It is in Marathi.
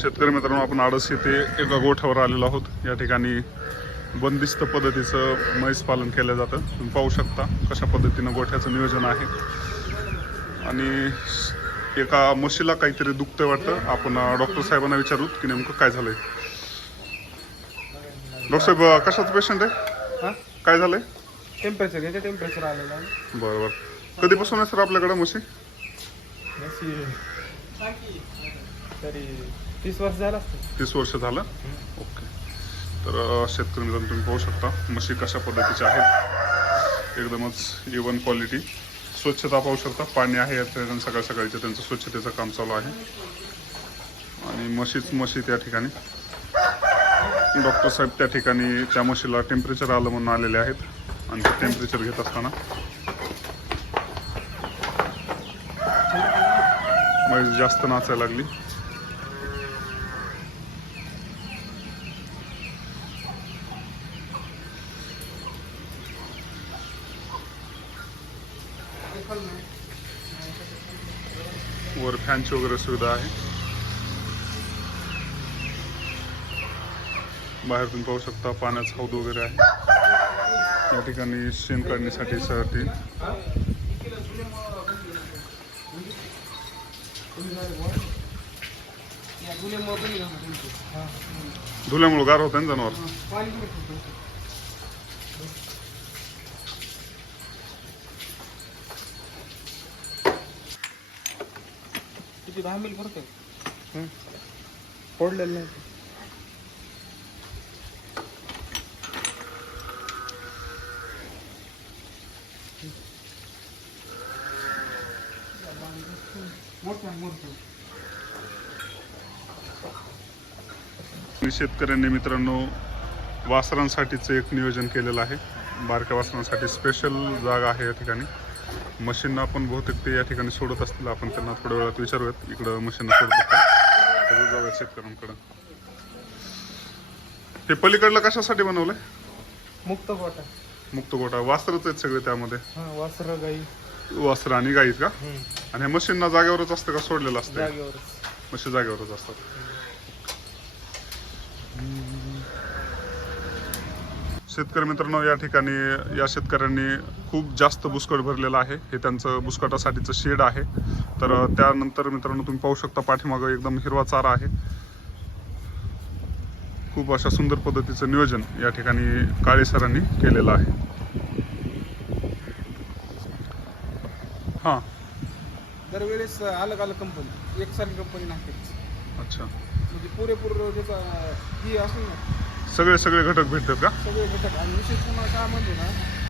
शेतकरी मित्रांनो आपण आडस येथे एका गोठ्यावर आलेलो आहोत. या ठिकाणी बंदिस्त पद्धतीचं म्हैस पालन केलं जातं. तुम्ही पाहू शकता कशा पद्धतीनं गोठ्याचं नियोजन आहे. आणि एका म्हशीला काहीतरी दुखतं वाटतं. आपण डॉक्टर साहेबांना विचारू की नेमकं काय झालंय. डॉक्टर साहेब कशाचं पेशंट आहे? हां? काय झालंय? टेम्परेचर याचे टेम्परेचर आलेलं आहे. बरं बरं कधीपासून आहे सर आपल्याकडे म्हशी? तरी तीस वर्ष झालं असतं तीस वर्ष झालं? ओके. तर अ, शेतकरी मित्रांनो तुम्ही पाहू शकता म्हशी कशा पद्धतीच्या आहेत. एकदमच इवन क्वालिटी स्वच्छता पाहू शकता. पाणी आहे यात त्यांचं सकाळ सकाळीचं त्यांचं स्वच्छतेचं काम चालू आहे. आणि म्हशीच म्हशी त्या ठिकाणी. डॉक्टर साहेब त्या ठिकाणी त्या म्हशीला टेम्परेचर आलं म्हणून आलेले आहेत. आणि ते टेम्परेचर घेत असताना म्हैस जास्त नाचायला लागली. वर फॅनची वगैरे सुविधा आहे. बाहेर तुम्ही पाहू शकता पाण्याचा हौद वगैरे आहे. या ठिकाणी शेण काढण्यासाठी साठी धुल्यामुळे गार होतं ना जनावर. किती दहा मिल करतो फोडलेलं नाही. शेतकऱ्यांनी मित्रांनो वासरांसाठीचं एक नियोजन केलेलं आहे. बारक्या वासरांसाठी स्पेशल जागा आहे या ठिकाणी. मशीन आपण बहुतेक ते या ठिकाणी सोडत असतील. आपण त्यांना थोड्या वेळात विचारूयात. इकडं मशीन सोडत जाऊयात शेतकऱ्यांकडं. हे पलीकडलं कशासाठी बनवलंय? मुक्त गोटा मुक्त गोटा वासरच आहेत सगळे त्यामध्ये. हा वासर गाई. वासरं आणि गाईत का? आणि हे मशीनना जागेवरच असतं का? सोडलेलं असतं? जागेवरच. म्हशी जागेवरच असतात शेतकरी मित्रांनो या ठिकाणी या शेतकऱ्यांनी खूप जास्त बुसकट भरलेलं आहे. हे त्यांचं बुसकटासाठीचं शेड आहे. तर त्यानंतर मित्रांनो तुम्ही पाहू शकता पाठीमागं एकदम हिरवा चारा आहे. खूप अशा सुंदर पद्धतीचं नियोजन या ठिकाणी काळे सरांनी केलेलं आहे. हां. दरवेळेस अलग अलग कंपनी एकसारखी कंपनी नाही अच्छा. म्हणजे पुरेपूर ही असेल ना. सगळे सगळे घटक भेटतात का? सगळे घटक. आणि विशेष पुन्हा काय म्हणजे ना